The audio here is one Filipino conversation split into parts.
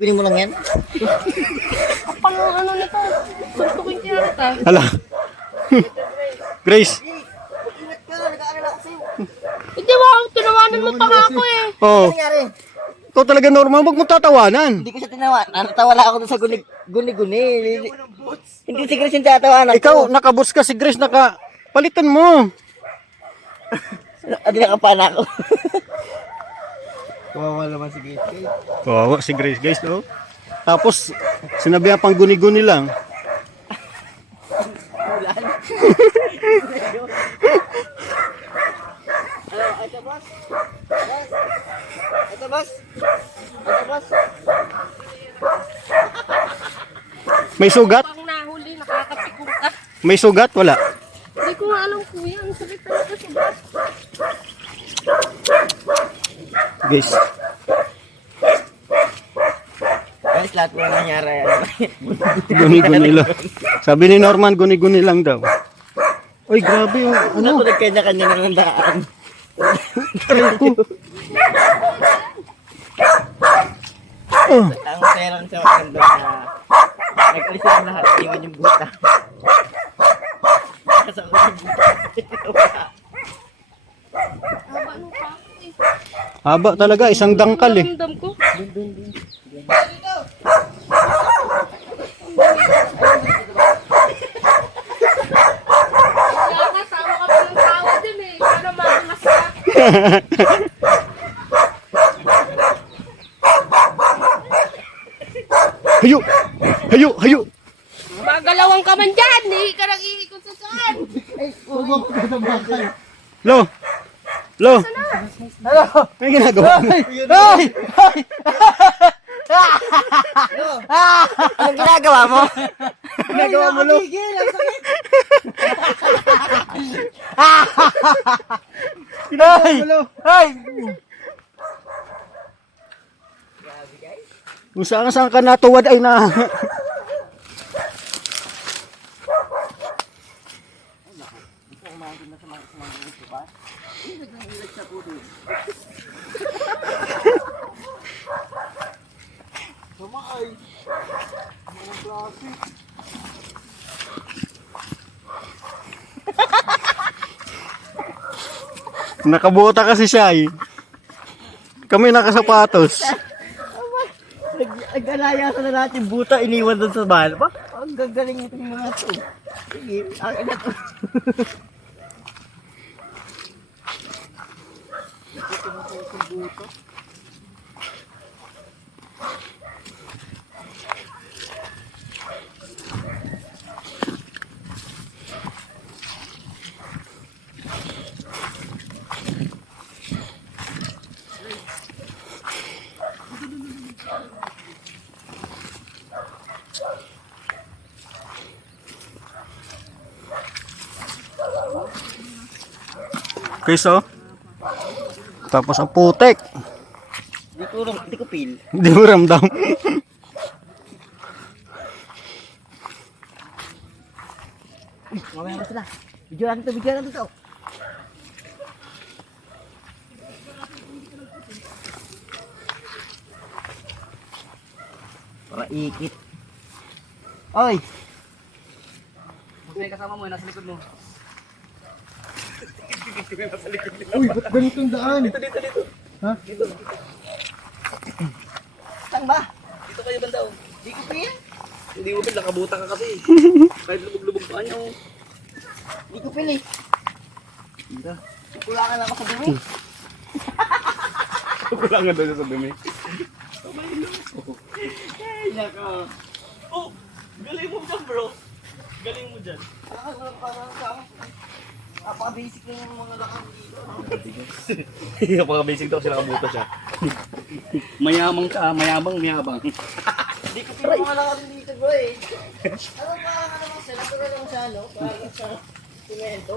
Pili mo lang yan. Pang ano nito? Suntukin kinarata. Hala. Grace. Ingat ka, nag-aalala ako sa'yo. Hindi mo ako tinawanan mo pa nga ako eh. Oh, Ano nangyari? ikaw talaga normal, huwag mo tatawanan. Hindi ko siya tinawa. Natawala ako doon sa guni-guni. Hindi si Chris yung tatawanan ko. Ikaw, nakaboots ka si Grace, palitan mo. Adi nakapana ako. Kawawa naman si Chris. Kawawa si Grace, guys, oh. Tapos, sinabihan pang guni-guni lang. Ito boss. Ito boss. Ito boss. May sugat? Pang nahuli, nakakapikong ka. May sugat? Wala. Hindi ko nga alam kuya. Ang sakit talaga sa bus. Guys, Guys, lahat mo nangyari. guni-guni lang. Sabi ni Norman, guni-guni lang daw. Uy, grabe, oh. Ano? Ako nagkanya-kanya ng daan. Oh. Ang serang sa maganda na nag-alis silang lahat. Iwan yung buta. Sa ulang buta. Haba nung pa ako eh. Haba talaga, isang dangkal eh. Ramdam ko. Kaya nga, tawa ka pa ng tawa din eh. Para mamas ka. Hayo! Hayo! Hayo! Magalawang ka man dyan. Hindi ka nang iikot sa saan. Lo! Lo! Hello! May ginagawa mo? Anong ginagawa mo? Ginagawa mo, Lo? Ginagawa mo, Lo? Kung saan ka natuwad ay na... Nakabuta kasi siya eh. Kami nakasapatos. Nag-alaya sa na natin buta, iniwan doon sa bahay. Ba? Ang gagaling itong mga to. Sige, akin na to. Chris, oh. Tapos ang putek. Hindi ko feel. Hindi mo ramdam. Mamaya na sila. Video natin to. Para ikit. Oy! May kasama mo, nasa likod mo. Uy, ba't ganitong daan? Dito. Ha? Dito. Saan ba? Dito kayo banda. Di ko feel. Hindi mo nakabuta ka kasi. Kahit lubog-lubog pa niya. Di ko feel eh. Kulangan lang ako sa dumi. Kulangan daw siya sa dumi. Ay, nako. Oh! Galing mo dyan, bro. Galing mo dyan. Parang sa napaka-basic na yung mga lakad dito. Kapag basic daw siya nakabuta siya. Mayamang ka, mayabang. Hindi ko feel yung mga lakad dito bro eh. Parang ano kasi, natural lang siya no? Parang sa simento.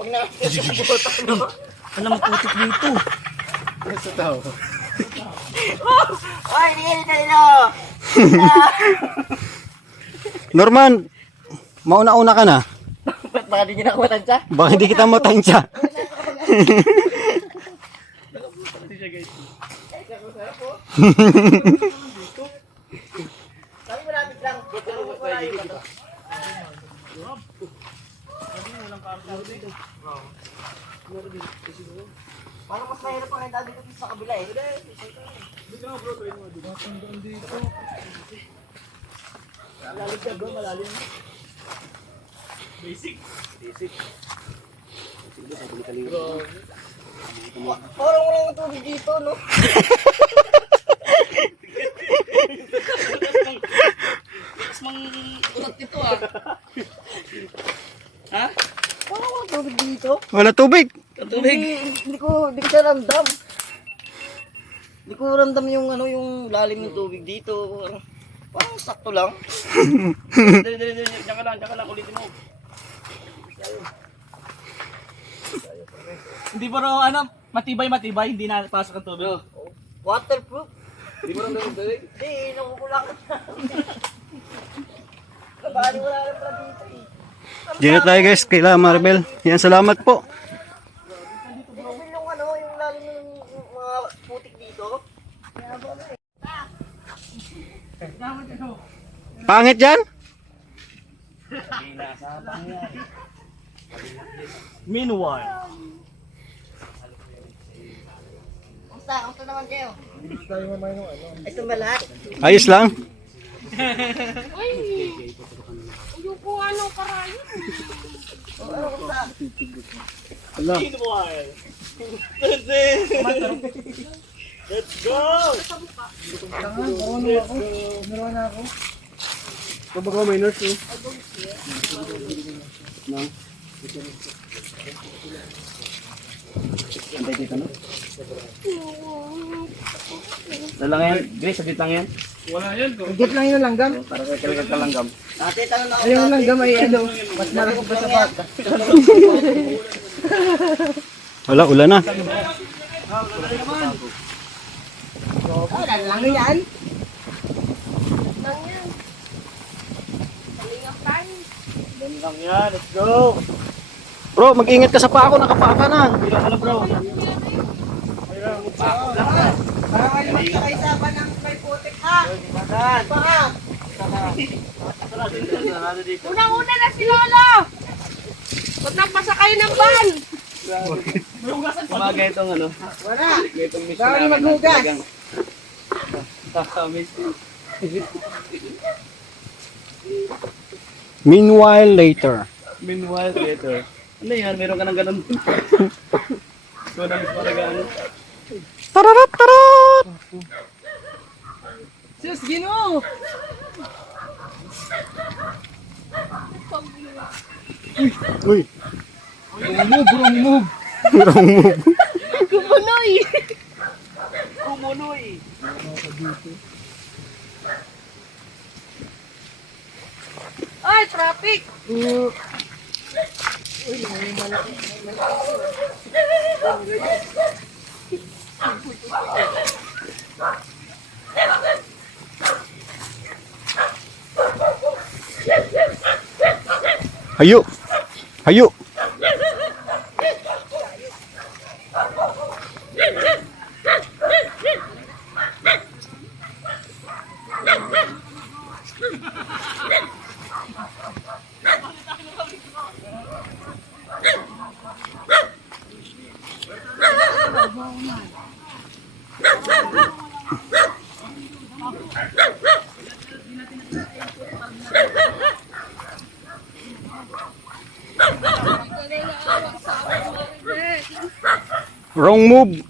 Pag nakakita sa buta no? Ano maputik dito? Sa tao. Oy, hindi dito! Norman, mauna-una ka na. Ba't baka di nyo nakuha tansya? Baka hindi kita matansya. Ay, kakasarap po. Parang mas mahirap pa kayo dito sa kabila eh. Malalim ka bro, malalim. Basic. Parang walang tubig dito, no? Mas mang ulat nito ah. Ha? Parang walang tubig dito. Wala tubig. Tubig. Hindi ko siya ramdam. Hindi ko ramdam yung ano, yung lalim ng tubig dito. Parang sakto lang. Dali. Diyan ka lang. Ulitin mo. Hindi ba raw matibay, hindi na pasok ang tubig. Waterproof. Hindi ba raw ganun tubig? Hindi, nakukulang ka na. Kabali wala lang pala dito eh. Diyan na tayo guys, kila Maribel. Yan, salamat po. Dito yung ano, yung lalim ng mga putik dito. Kaya ba ano eh. Pangit yan? Meanwhile. Kamusta naman kayo? Ito ba lahat? Ayos lang. Ay, ayoko nga ng karayo. Ano kamusta? Meanwhile. Let's go! Meron na ako. Kapag ako may nurse eh. Antay dito no? Lang yan. Grace, saglit lang yan. Higit lang yung langgam. Para kay kalikat ka langgam. Ate, tanong na ako Ayun yung dati. langgam ay ano. Mas malaki pa sa bata. Wala, ulan na. Lang yan. Lang yan. Kalingap tayo. Lang yan. Let's go! Bro, mag-ingat ka sa pako, nakapaa ka na. Bilang ka na bro. Parang kayo magkakaisapan ng may putik ha? Baka! Unang-una na si Lolo! Ba't nagpasakay ng van? Umaga itong ano. Wala! Itong mission Bawal namin. maghugas. Meanwhile, later. Meanwhile, later. Ano yan? Meron ka ng ganun. Ikaw na mas para gaano. Tararat, tarat! Sus, Gino! Uy, Burong move. wrong move. Kumunoy! Kumunoy! Ay, traffic! Hayo. Hayo. Wrong move.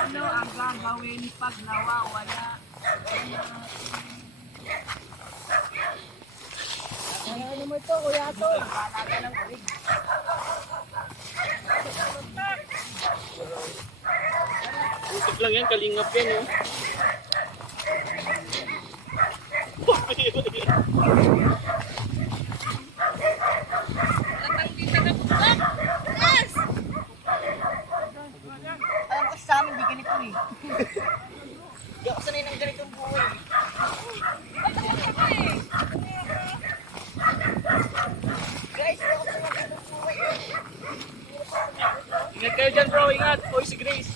Ano ang gagawin pag nawawala? Ano mo ito, kuya to? Balaga ng kurig. Usap lang yan, kalingap yan oh. Latang kita na busak! Yes! ingat. Oy, si Grace.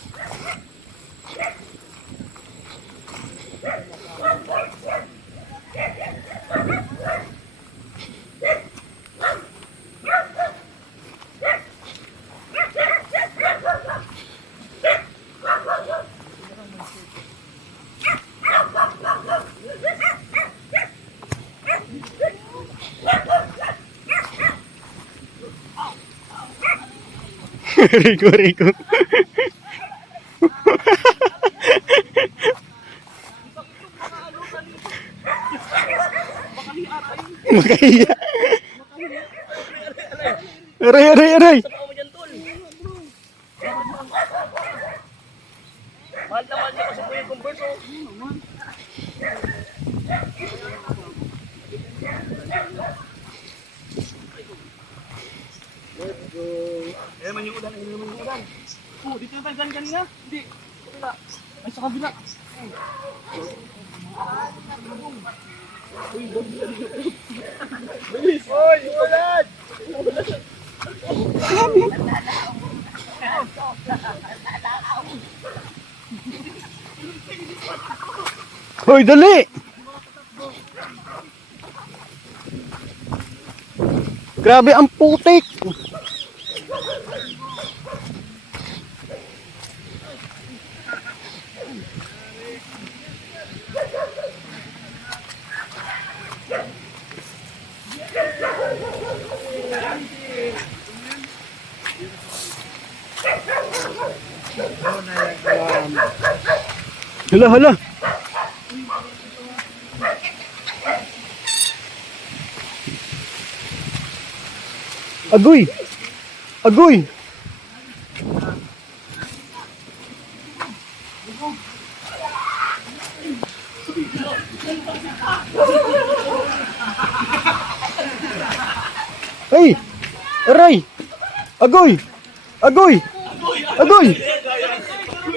Rico, Rico. Makahiya. Aray, aray, aray. Sapa mo dyan, tol. Mahal na mahal niya kasi po yung Converse, oh. Ayan naman yung ulan, ayan naman yung ulan. Oh, dito na tayo dyan kanina. Hindi. Wala. Ay, sa kabila. Hoy, ulan! Hoy, dali. Grabe ang putik. Hala, hala. Agoy! Agoy! Ay! Aray! Agoy! Agoy! Agoy!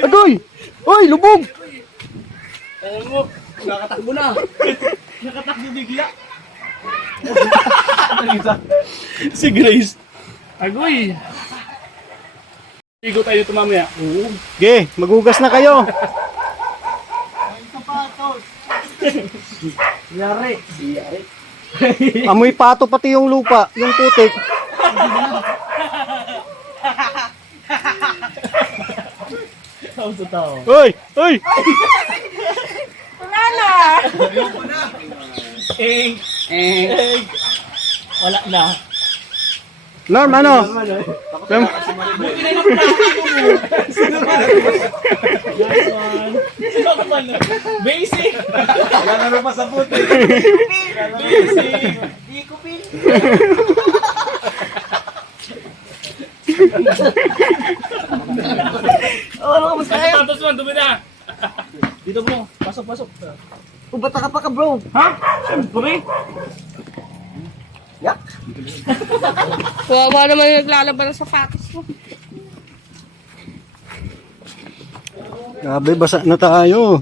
Agoy! Hoy, lubog! Alam mo, nakatakbo na. Nakatakbo bigla. Si Grace. Agoy. Ligo tayo ito mamaya. Oo. Ge, maghugas na kayo. Yari. Amoy pato pati yung lupa, yung putik. Tao sa tao. Hoy! Hoy! Wala na. Wala na. Norm, ano? Norm, Sino ka man? Basic. Lalaro pa sa puti. Basic. Di ko pin. Oh, ano kamusta kayo? Sapatos mo, dumi na. Dito bro. Pasok, pasok. Bata ka pa ka, bro. Ha? Siyempre. Yak. Wawa naman yung naglalaban ng sapatos mo. grabe, basa na tayo.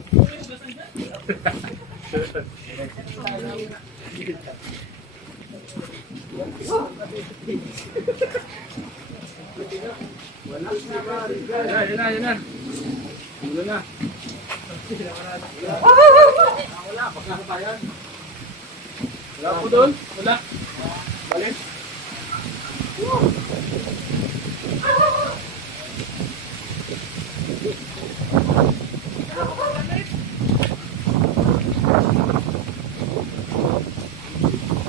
Yan na, yan na. Ulo na. Wala po doon? Wala. Balik.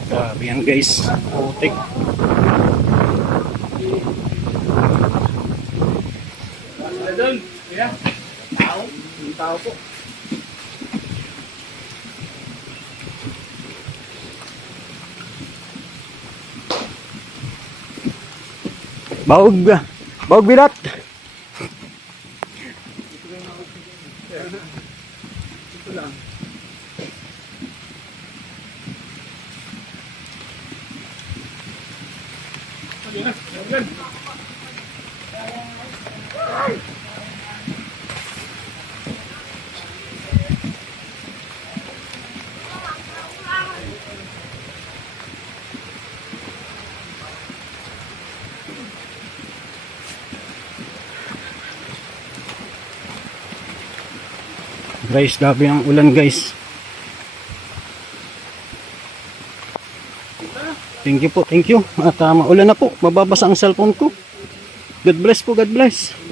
Grabe yan guys, putik. Wala doon. Kaya. Tao. Yung tao po. Baog, baog bilat. Guys, gabi ang ulan guys. Thank you po, thank you. At maulan na po, mababasa ang cellphone ko. God bless po, God bless.